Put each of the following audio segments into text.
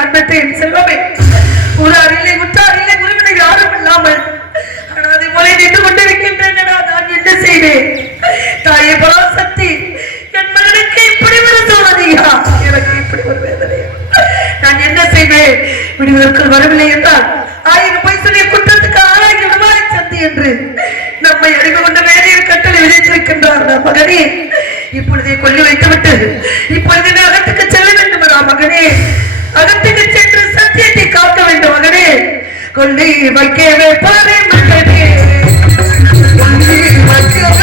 நான் பெற்றேன் செல்வமே. ஒரு அருளை உற்றாரில்லை உறவினை யாரும் இல்லாமல் அதை போல நின்று கொண்டிருக்கின்றேன். நான் என்ன செய்வேன்? தாயை பராசக்தி, என் மகனுக்கு இப்படி ஒரு சோதனையா, எனக்கு இப்படி ஒரு வேதனையா, நான் என்ன செய்வேன்? விடுவதற்குள் வரவில்லை என்றால் 1000 பைசலை குற்றத்துக்கு ஆளாகி விடுவாய் சந்தி என்று நம்மை அறிவு கொண்ட வேலையில் கட்டளை விதைத்திருக்கின்றார். மகனே, இப்பொழுதே கொல்லி வைத்துவிட்டு இப்பொழுது அகத்துக்கு செல்ல வேண்டும். மகனே, அகத்துக்கு சென்று சத்தியத்தை காக்க வேண்டும். மகனே, கொல்லி வைக்கவே பாரு மகனே, கொல்லி வைக்கவே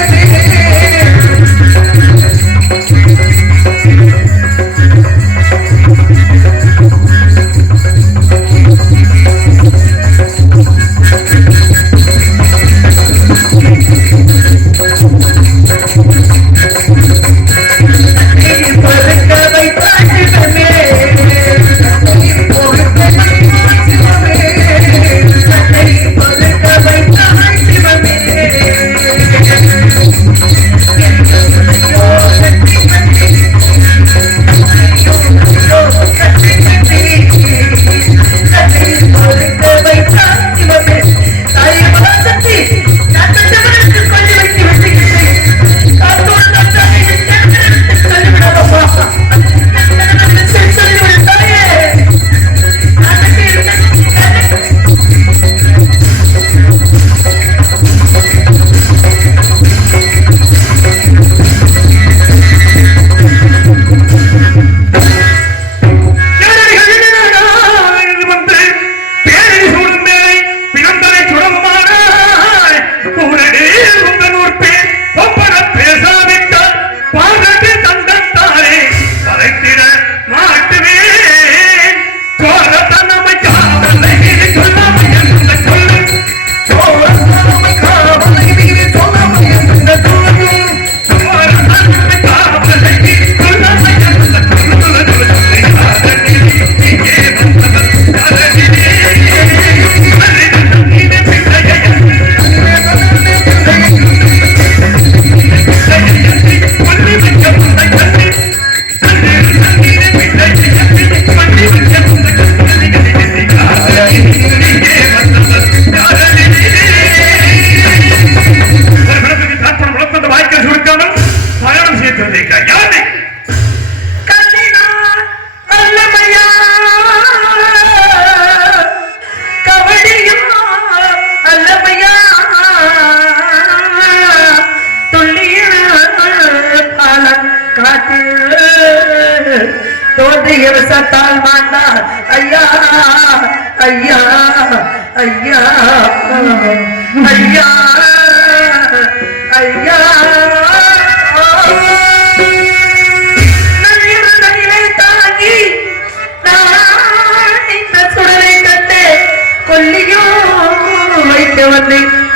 மகனே.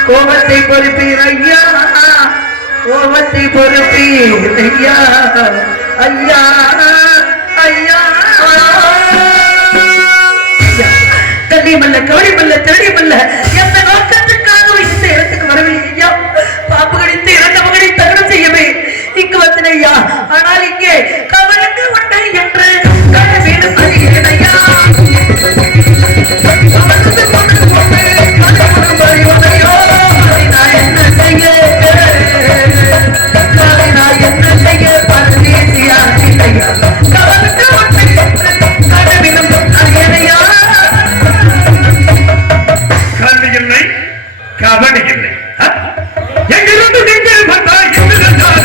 கோபத்தை பொறுப்பீர் ஐயா, கோபத்தை பொறுப்பீர் ஐயா, ஐயா ஐயா. கல்லிமல்ல கவலிமல்ல தேடிமல்ல எந்த நோக்கத்துக்காக இந்த இடத்துக்கு வரவில்லை ஐயா. பாம்பு கடித்து இறந்த மகனை தகனம் செய்யவே இங்கு வந்தேன் ஐயா. ஆனால் இங்கே கவலுக்கு உண்டை என்று வேணும் அறிகிறேன் ஐயா. கவனி இல்லை. எங்கிருந்து நீங்கள் வந்தால் எங்கிருந்தால்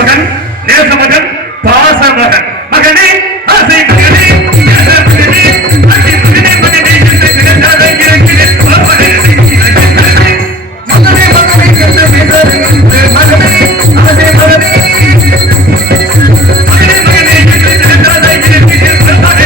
மகன் நேச மகன் பாச மகன் மகனே ஆசை மகனே மகனே அடி மகனே மகனே என்று நினைத்தாலே இருக்கிறேன் மகனே மகனே மகனே என்று நினைத்தாலே மகனே ஆசை மகனே மகனே மகனே என்று நினைத்தாலே இருக்கிறேன் மகனே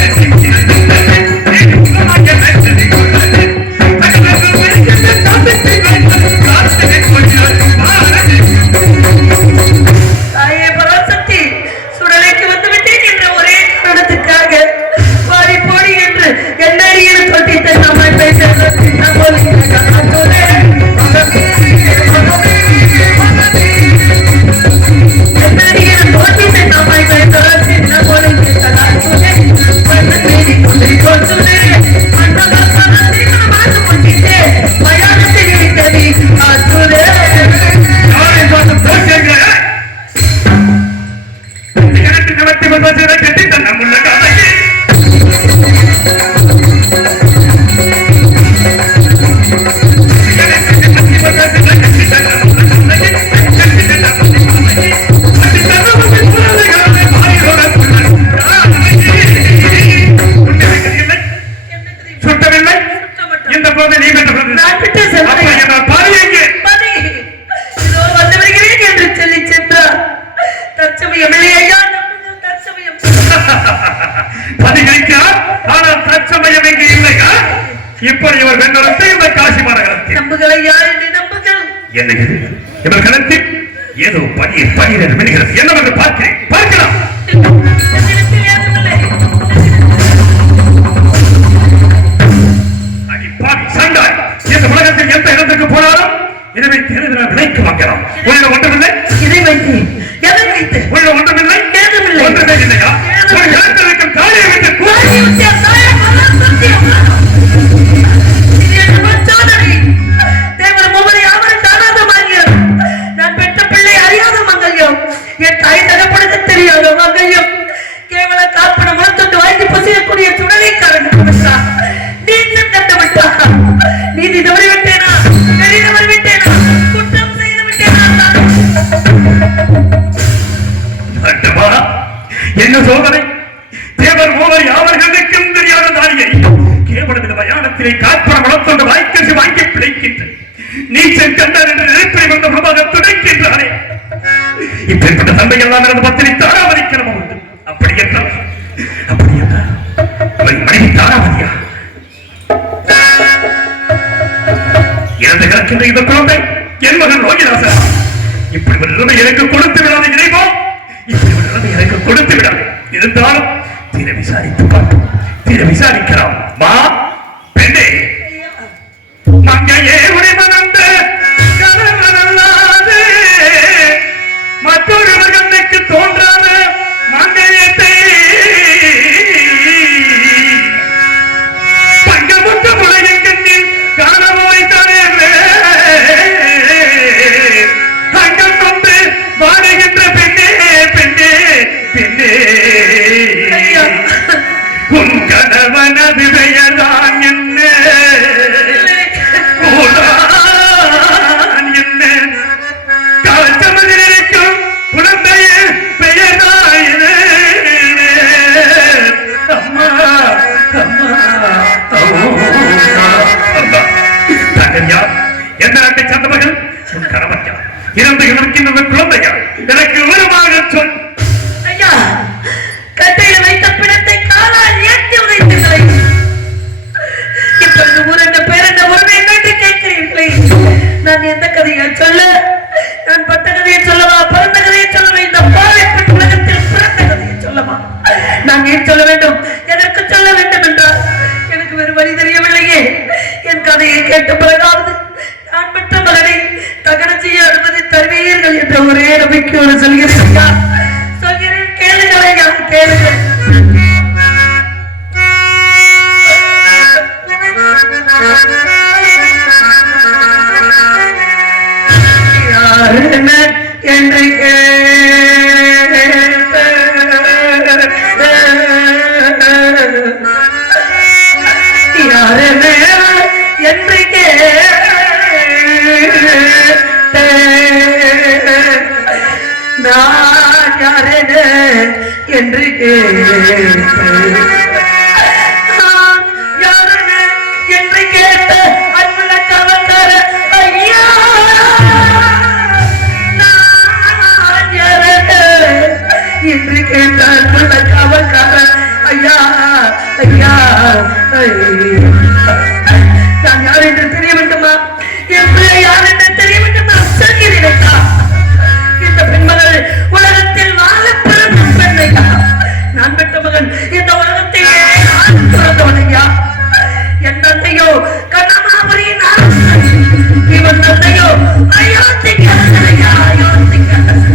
இப்படி இவர் வென்றத்தை இந்த காசி மாநகரத்தில் இவர் களத்தில் ஏதோ பனீர் பனீர் என்று விடுகிறது என்னவென்று பார்க்கிறேன் பார்க்கலாம் சண்டாய் இந்த உலகத்தில் எந்த இடத்துக்கு போனாலும் இதை தேர்தல் விலைக்கு வாங்கலாம் உள்ள ஒன்றுமில்லை இதை வைத்து எதை வைத்து உள்ள ஒன்றுமில்லை ஏதுமில்லை ஒன்றுமே இல்லையா ஒரு இடத்தில் இருக்கும் தாயை விட்டு நான் பெற்ற பிள்ளை அறியாத மங்கல்யம் என் தாய் தகப்படுத்த தெரியாத மங்கல்யம் கேவல காப்பன முழத்தொண்டு வாங்கி பசியக்கூடிய சுடலைக்காரன் நீச்சம் கண்டு விட்டா நீதி தவறி விட்டேனா நெறி தவறி விட்டேனா குற்றம் செய்து விட்டேனா என்ன சோதனை தேவர் மூவர் யாவர்களுக்கும் தெரியாத தாரியை கேவலம் இந்த மயானத்திலே காப்பன முழத்தொண்டு வாய்க்கசி வாங்கி பிழைக்கின்ற நீச்சல் கண்டார் என்று நினைப்பை வந்த பிரபாக துடைக்கின்றானே இப்படிப்பட்ட தந்தை எல்லாம் இருந்து பத்திரி தாராவதிக்கிறோம் உண்டு அப்படி என்றால் மனைவி தாராவதியா இறந்து கிடக்கின்ற இந்த குழந்தை என் மகன் லோகிதாசன் இப்படி ஒரு நிலைமை எனக்கு கொடுத்து விடாது இணைவோ இப்படி ஒரு நிலைமை எனக்கு கொடுத்து விடாது இருந்தாலும் தீர விசாரித்து பார்ப்போம் தீர விசாரிக்கலாம் மா பெண்ணே மங்கையே உடைமனந்த கணவனல்லாது மற்றொருவர் கண்ணுக்கு தோன்றாத மங்கையத்தை பங்கமுற்ற முளையின் கண்ணில் காணாம வைத்தானே தங்கம் கொண்டு வாடுகின்ற பெண்ணே பெண்ணே பெண்ணே உன் கணவனது பெயர்தான் என்ன எந்த நாட்டை சேர்ந்த மகள் உன் கணவன் யார் இறந்து இருக்கின்ற குழந்தையா எனக்கு விவரமாக சொல் ஐயா கட்டையில் வைத்த பிணத்தை காலால் ஏற்றி உதைத்தீர்கள் நான் எந்த கதையை சொல்ல? நான் பட்ட கதையை சொல்லவா, பிறந்த கதையை சொல்லவா, இந்த பாலைப்பட்ட உலகத்தில் பிறந்த கதையை சொல்லவா? நான் ஏன் சொல்ல வேண்டும், எதற்கு சொல்ல வேண்டும் என்றால் எனக்கு வேறு வழி தெரியவில்லையே. என் கதையை கேட்ட பிறகாவது நான் பெற்ற மகனை தகனம் செய்ய அனுமதி தருவீர்கள் என்ற ஒரே நம்பிக்கையோடு சொல்கிறேன். சொல்கிறேன், கேளுங்கள் ஐயா, கேளுங்கள். என்று நான் யாரென என்று கேட்ட அன்புள்ள கவக்கார ஐயா, நான் யாரென என்று கேட்ட அன்புள்ள கவக்கார ஐயா ஐயா, நான் யார் என்று தெரிய வேண்டுமா? என் பிள்ளை யார் என்று தெரிய வேண்டுமா? சொல்கிறேன், இந்த பெண்மகள் உலகத்தில் வாழ பிறந்த பெண்ணையா, நான் பெற்ற மகன் இந்த உலகத்தையே பிறந்தவனையா. என் தந்தையோ கண்ணமாபுரியின் அரசன், இவன் தந்தையோ அயோத்திக்கரசனையா, அயோத்திக்கரசன்.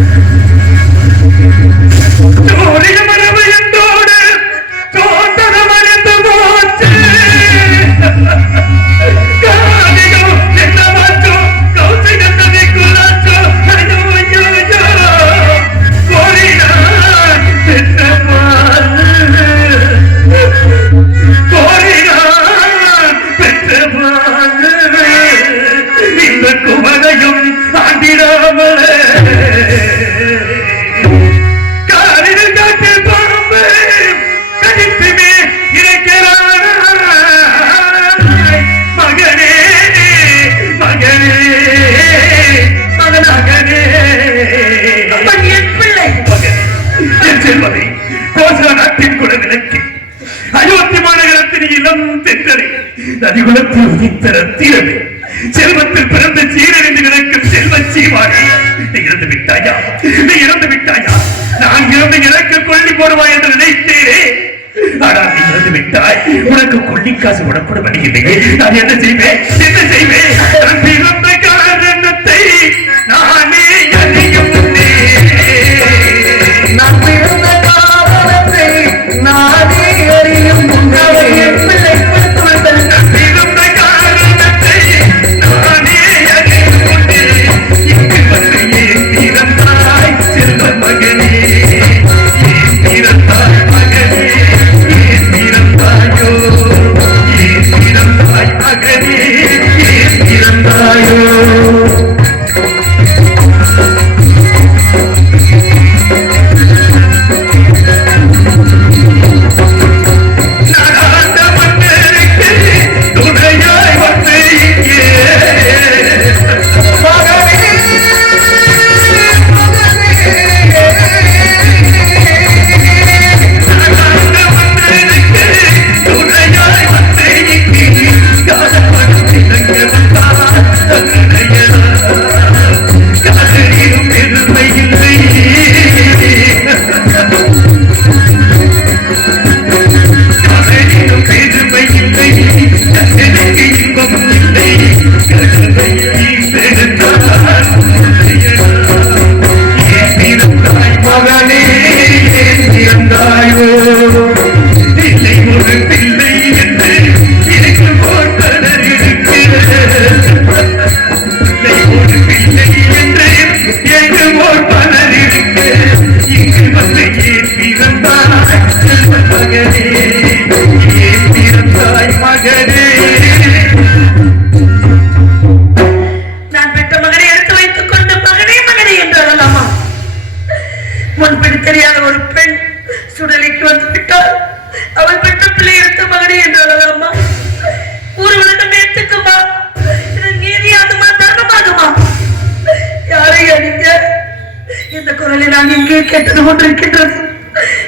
அயோத்தி மாநகரத்தின் இளம் தென்றலை நதிகுலத்தில் உதித்த ரத்தினமே, செல்வத்தில் பிறந்த சீரழிந்து கிடக்கும் செல்வ சீவானே, நீ இறந்து விட்டாயா, நீ இறந்து விட்டாயா? நான் இறந்து எனக்கு கொள்ளி போடுவாய் என்று நினைத்தேனே, ஆனால் நீ இறந்து விட்டாய். உனக்கு கொள்ளி காசு உடக்கூட வழி இல்லையே. நான் என்ன செய்வேன், என்ன செய்வேன்? நான் பிறந்த காரணத்தை நானே அறியும், நான் பிறந்த காரணத்தை நானே அறியும் முன்னே பிள்ளை கொடுத்தவர்கள். நான் பிறந்த காரணத்தை நானே அறியும் முன்னே இங்கு வந்து ஏன் பிறந்தாய் செல்வ மகனே, ஏன் பிறந்தாய் மகனே, ஏன் பிறந்தாயோ, ஏன் பிறந்தாய் மகனே, ஏன் பிறந்தாயோ? கேட்டது கொண்டிருக்கின்றது.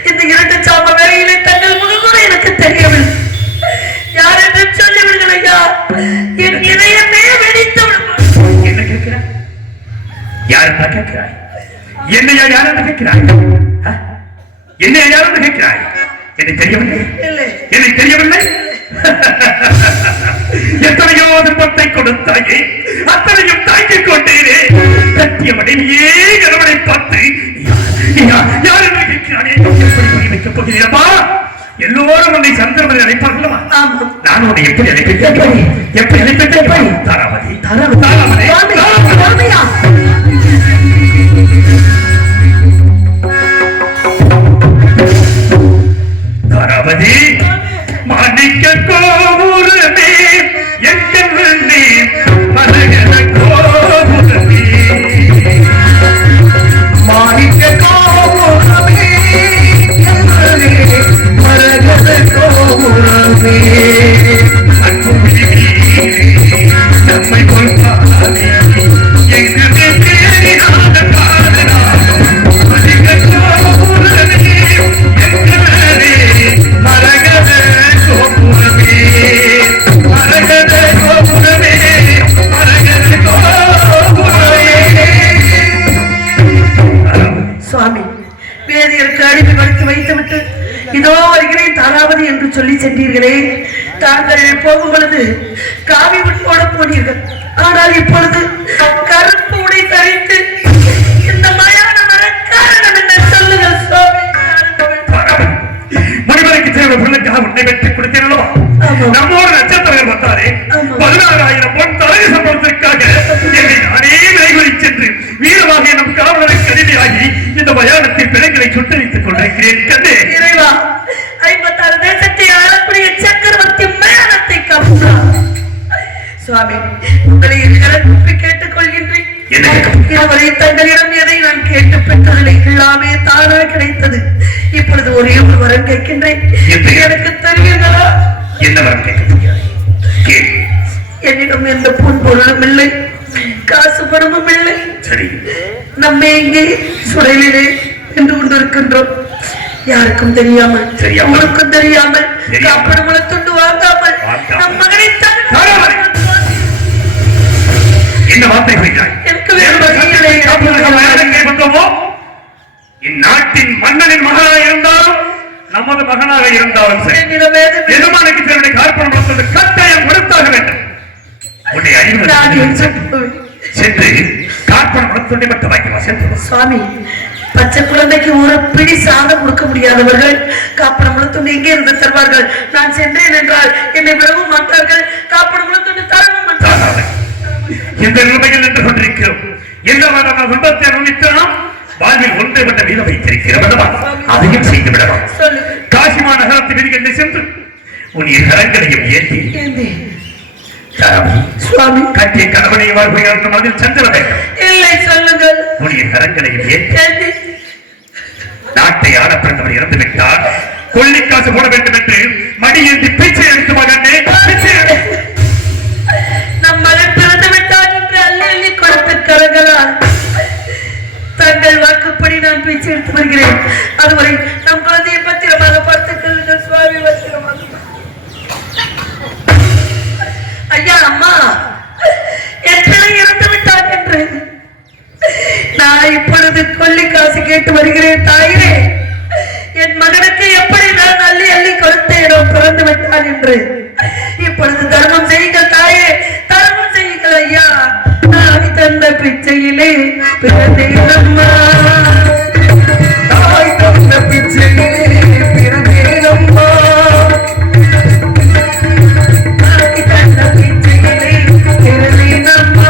இந்த இரண்டு சாம வேலையிலே தங்கள் முகக்கூட எனக்கு தெரியவில்லை. யார் என்று சொல்லிவிடுங்கள் ஐயா, என் இதயமே வெடித்து விடும். என்ன யாருன்னா கேட்கிறாய்? என்னையா யாருன்னு கேட்கிறாய்? என்னையா யாருன்னு கேட்கிறாய்? என்னை தெரியவில்லை, என்னை தெரியவில்லை. எத்தனையோ துன்பத்தை கொடுத்தாயே, அத்தனையும் தாங்கிக் கொண்டேனே. சத்திய மனைவியே கணவனை பார்த்து யார் என்று கேட்கிறானே, எப்படி புரிய வைக்கப் போகிறீரப்பா? எல்லோரும் உன்னை சந்திரமனை அழைப்பார்களா? நான் உன்னை எப்படி அழைப்பேன்? எப்படி அழைப்பேன்? தாராவதி, தாராவதி, தாராவதி, மாணிக்க கோபுரமே எங்கன்னே மரகத கோபுரமே, மாணிக்க கோபுரமே எங்கன்னே மரகத கோபுரமே, நம்மை கொள்ளாதே எங்கே தேடினாத காரணா, மரகத கோபுரமே எங்கன்னே மரகத கோபுரமே, மரகத கோபுரமே, மரகத கோபுரமே. சுவாமி, வேதியருக்கு அடிமைப்படுத்தி வைத்துவிட்டு இதோ வருகிறேன் தாராவதி என்று சொல்லி சென்றீர்களே. தாங்கள் போகும் பொழுது காவி உட்போட போனீர்கள். ஆனால் இப்பொழுது கருப்பு உடை தரித்து இந்த மயான வர காரணம் என்ன சொல்லுங்கள் சுவாமி. மணிமலைக்கு தேவை பிள்ளைக்காக உன்னை வெற்றி கொடுத்தேன். நம்மோட நட்சத்திரங்கள் வந்தாரே 16,000 பொன் தலை சம்பளத்திற்காக என்னை நானே விலைகுறி சென்று வீரமாக நம் காவலரை கடுமையாகி இந்த மயானத்தில் பிள்ளைகளை சுட்டரித்துக் கொண்டிருக்கிறேன். கண்டே இறைவா, 56 தேசத்தை ஆளக்கூடிய சக்கரவர்த்தி மயானத்தை காப்பார். சுவாமி, உங்களை கரப்பி கேட்டுக் கொள்கின்றேன். இதுவரை தங்களிடம் எதை நான் கேட்டு பெற்றதில்லை, எல்லாமே தானாக கிடைத்தது. இப்பொழுது ஒரே ஒரு வரம் கேட்கின்றேன், எனக்கு தெரியுங்களா? என்ன வரம் கேட்க? என்னிடம் எந்த பொன் பொருளும் இல்லை, காசு பணமும் இல்லை. சரி, நம்ம இங்கே சுடலிலே என்று கொண்டிருக்கின்றோம். யாருக்கும் தெரியாமல், உனக்கும் தெரியாமல், காப்படமல துண்டு வாங்காமல் நம் மகனை என்ன வார்த்தை கூறினாய்? எனக்கு வேறு இந்நாட்டின் மன்னனின் மகனாக இருந்தாலும் நமது மகனாக இருந்தாலும் சரி, எஜமானுக்கு தன்னுடைய கார்பணம் கட்டாயம் கொடுத்தாக வேண்டும். உன்னை அறிவு சென்று கார்பணம் துண்டை மட்டும் வாங்கிவா சென்று. சுவாமி, பச்சை குழந்தைக்கு ஒரு பிடி சாதம் கொடுக்க முடியாதவர்கள் காப்படம் துண்டு எங்கே இருந்து தருவார்கள்? நான் சென்றேன் என்றால் என்னை விடவும் மாட்டார்கள், காப்படம் துண்டு தரவும் மாட்டார்கள். இந்த நிலைமையில் நின்று கொண்டிருக்கிறோம். எந்த விதமான துன்பத்தை அனுபவித்தோம், வாழ்வில் ஒன்றை விட்ட வீர வைத்திருக்கிறோம். அதையும் செய்து விடலாம். காசிமா நகரத்தை விதிகளை சென்று உன் கரங்களையும் ஏற்றி சுவாமி கட்டிய கணவனை வாழ்க்கையாளர் அதில் சென்று வேண்டும். இல்லை, சொல்லுங்கள். உன் கரங்களையும் ஏற்றி நாட்டை ஆளப்பிறந்தவர் இறந்து விட்டார், கொள்ளிக்காசு போட வேண்டும் என்று மடியேந்தி பிச்சை எடுத்து மகனே பிச்சை நம் மகன் பிறந்து விட்டார் என்று அள்ளி அள்ளி கொடுத்த கரங்களால் தங்கள் வாக்குப்படி நான் பிச்சை எடுத்து வருகிறேன். அதுவரை நம் குழந்தையை பத்திரமாக பார்த்துக் கொள்ளுங்கள் சுவாமி. பத்திரமாக. ஐயா, அம்மா, என் பிள்ளை இறந்து விட்டார் என்று நான் இப்பொழுது கொல்லி காசு கேட்டு வருகிறேன். தாயே, என் மகனுக்கு எப்படி நான் அள்ளி அள்ளி கொடுத்தேனோ பிறந்து விட்டான் என்று. இப்பொழுது தர்மம் செய்யுங்கள் தாயே, தர்மம் செய்யுங்கள் ஐயா. தாய் தந்த பிச்சையிலே பிறந்தேன் அம்மா, தாய் தந்த பிச்சையிலே பிறந்தேன் அம்மா, தாய் தந்த பிச்சையிலே பிறந்தேன் அம்மா,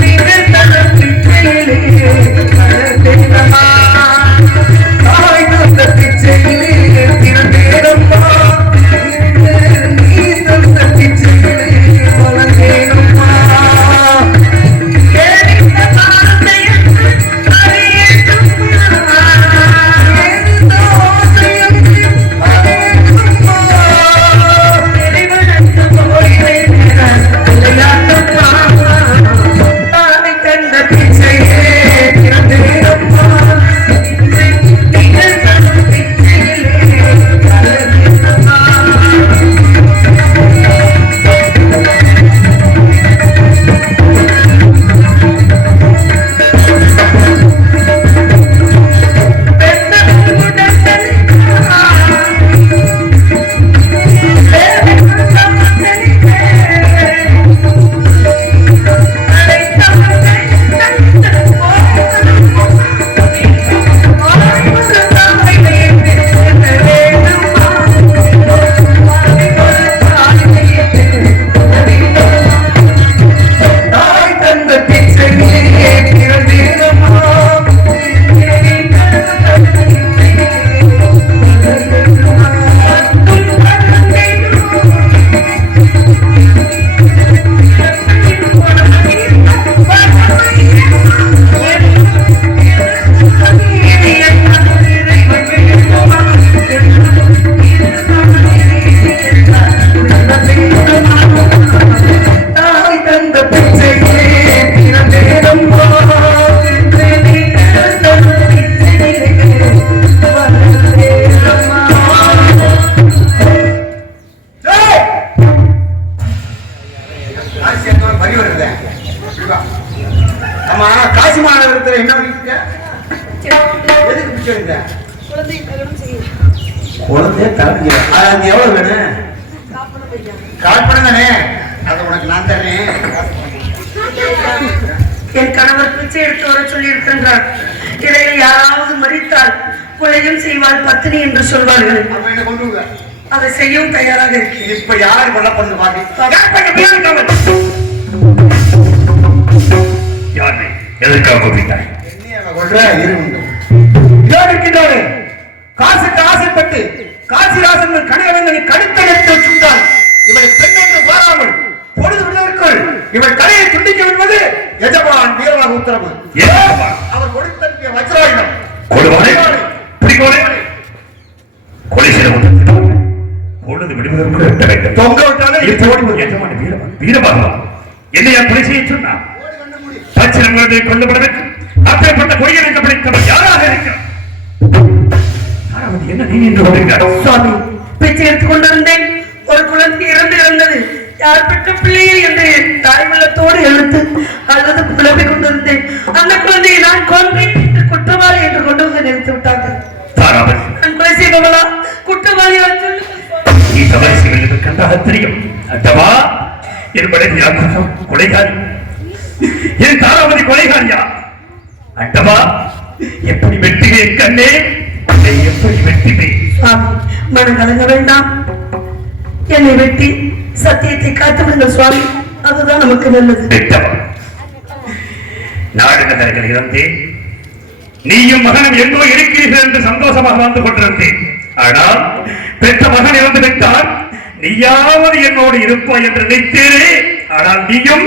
நீங்கள் தந்த பிச்சையிலே பிறந்தேன் அம்மா, தாய் தந்த பிச்சையிலே பிறந்தேன் அம்மா, நீ தந்த பிச்சையிலே வளர்ந்தேன் அம்மா. ஏறிட்ட பாரத்தையும் அது எவ்வளவு வேணும்? கால்பணம் தானே, அது உனக்கு நான் தரேன். என் கணவர் பிச்சை எடுத்து வர சொல்லி இருக்கின்றார். இடையில யாராவது மறித்தால் கொலையும் செய்வாள் பத்தினி என்று சொல்வார்கள். அப்ப என்ன கொண்டு வா. அதை செய்யவும் தயாராக இருக்கிறேன். இப்ப யாரு கொல்ல பண்ணு பாட்டி? யாரு எதற்காக கூப்பிட்டாய்? என்ன கொல்ற இருந்து இருக்கின்றாரு. காசுக்கு ஆசைப்பட்டு காசிராசன் கனகவேந்தனை கடுத்தெடுத்து சுட்டான். இவளை பெண் என்று பாராமல் பொழுது விடுவதற்குள் இவள் தலையை துண்டிக்க விடுவது எஜமான் வீரவாக உத்தரவு. அவர் கொடுத்த வஜ்ராயுதம் கொடுவானே பிடிக்கோனே கொலை செய்த பொழுது விடுவதற்கு எட்ட வேண்டும். தொங்க விட்டாலே எஜமான வீரபாகவா என்னையா கொலை செய்ய சொன்னார்? பச்சிரங்களை கொல்லப்படுவதற்கு அப்பேற்பட்ட கொடியனை படைத்தவர் யாராக இருக்கிறார்? என்ன நீ என்று வருகிறார்? சுவாமி, பிச்சை எடுத்துக் கொண்டிருந்தேன். ஒரு குழந்தை இறந்து இருந்தது. யார் பெற்ற பிள்ளையை என்று தாய் வெள்ளத்தோடு எழுத்து அல்லது குழம்பிக் கொண்டிருந்தேன். அந்த குழந்தையை நான் கொன்றேன் என்று குற்றவாளி என்று கொண்டு வந்து நிறுத்தி விட்டார்கள். நான் கொலை செய்பவளா குற்றவாளி? நீ தவறு செய்வது கண்டாக தெரியும். அட்டவா என்பதை கொலைகாரி, என் தாராபதி கொலைகாரியா? அட்டவா எப்படி வெட்டுகிறேன் கண்ணே, எப்படி வெட்டுகிறேன்? சுவாமி, மனம் கலங்க வேண்டாம். என்னை வெட்டி சத்தியத்தை காத்து விடுங்கள் சுவாமி, அதுதான் நமக்கு நல்லது. நாடு நகர்கள் இருந்தேன், நீயும் மகனும் எங்கோ இருக்கிறீர்கள் என்று சந்தோஷமாக வந்து கொண்டிருந்தேன். ஆனால் பெற்ற மகன் இறந்து விட்டால் நீயாவது என்னோடு இருப்பாய் என்று நினைத்தேனே. ஆனால் நீயும்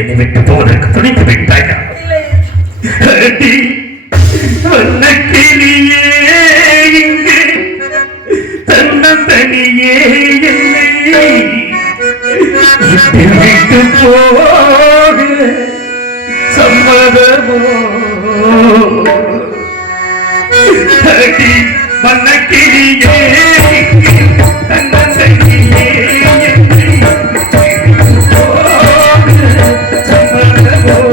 என்னை விட்டு போவதற்கு துணிந்து விட்டாயா? வண்ணக்கிளியே இங்கு தன்னந்தனியே என்னை விட்டு போக சம்மதமோ? வண்ணக்கிளியே தன்னந்தனியே என்னை விட்டு போக சம்மதமோ?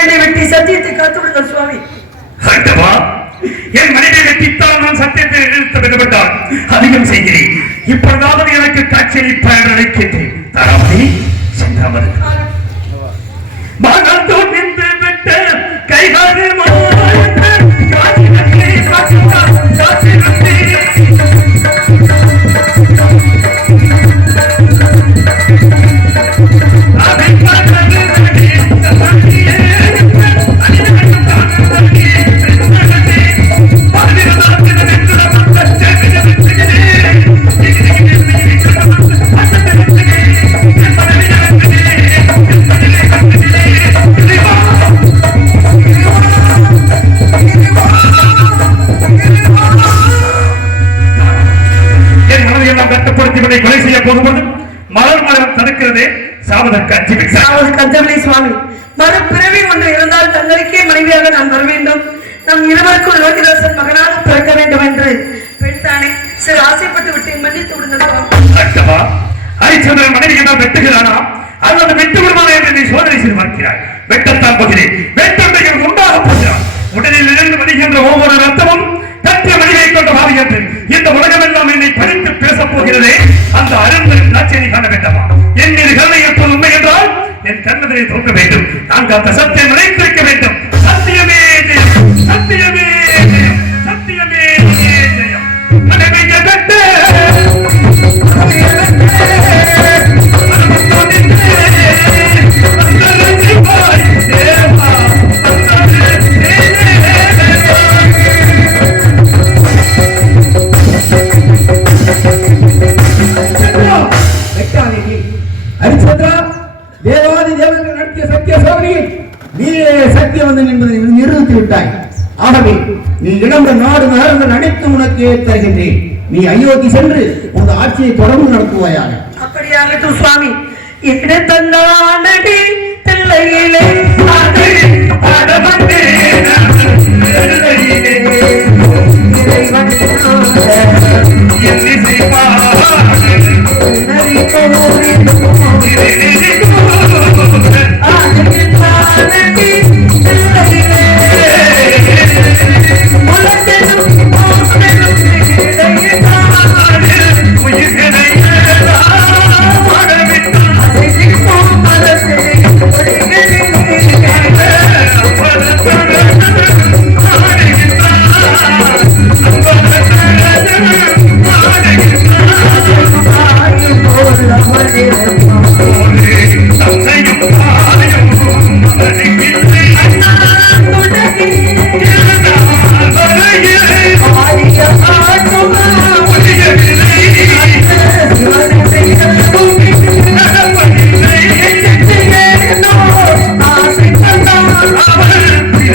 என்னை வெட்டி சத்தியத்தை காத்து விடுங்கள் சுவாமி. என் மனைவி வெட்டித்தால் நான் சத்தியத்தை நிறுத்த விடப்பட்டால் அதிகம் செய்கிறேன். இப்பொழுதாவது எனக்கு காட்சியளிப்பார் நினைக்கின்றேன். தராமதி சென்றாமல் மனத்தோடு விட்ட போகும்போது மலர் மலர் தடுக்கிறதே சாவதற்கு அஞ்சவில்லை சுவாமி. மறுபிறவி ஒன்று இருந்தால் தங்களுக்கே மனைவியாக நான் வர வேண்டும். நம் இருவருக்கும் லோகிதாசன் மகனாக பிறக்க வேண்டும் என்று பெண்தானே சிறு ஆசைப்பட்டு விட்டேன். மன்னித்து விடுங்கள். ஹரிச்சந்திரன் மனைவி என்றால் வெட்டுகிறானா அல்லது வெட்டு விடுவானா என்று நீ சோதனை செய்து பார்க்கிறாய். வெட்டத்தான் போகிறேன். வெட்டத்தையும் உண்டாக போகிறான். உடலில் இருந்து வருகின்ற ஒவ்வொரு ரத்தமும் தத்திய மனிதை கொண்ட வாரியன்று இந்த உலகம் எல்லாம் என்னை படித்து பேசப் போகிறதே. அந்த அருந்தரின் காட்சியை காண வேண்டாமா? என் மீது கருணை இருப்பது உண்மை என்றால் என் கண்ணதிரை தோன்ற வேண்டும். நாங்கள் அந்த சத்தியம் நினைத்திருக்க வேண்டும். சத்தியமே ஜெயம், சத்தியமே ஜெயம், சத்தியமே ஜெயம். மனைவியை வெட்டு ஹரிச்சந்திரா, தேவாதி தேவர்கள் நடத்திய சத்திய சோதனையில் நீயே சத்தியவந்தன் என்பதை நிரூபித்து விட்டாய். ஆகவே நீ இழந்த நாடு நகரங்கள் அனைத்தும் உனக்கு தருகின்றேன். நீ அயோத்தி சென்று உன் ஆட்சியை தொடர்ந்து நடத்துவாயாக. அப்படியாகட்டும் சுவாமி. என்ன தந்தானடி தில்லையிலே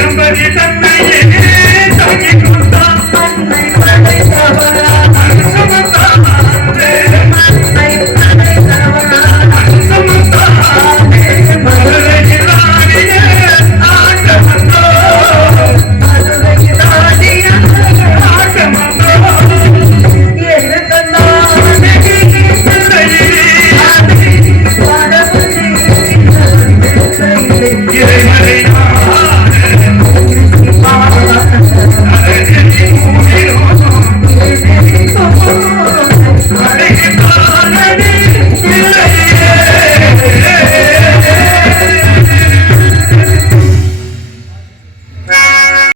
Somebody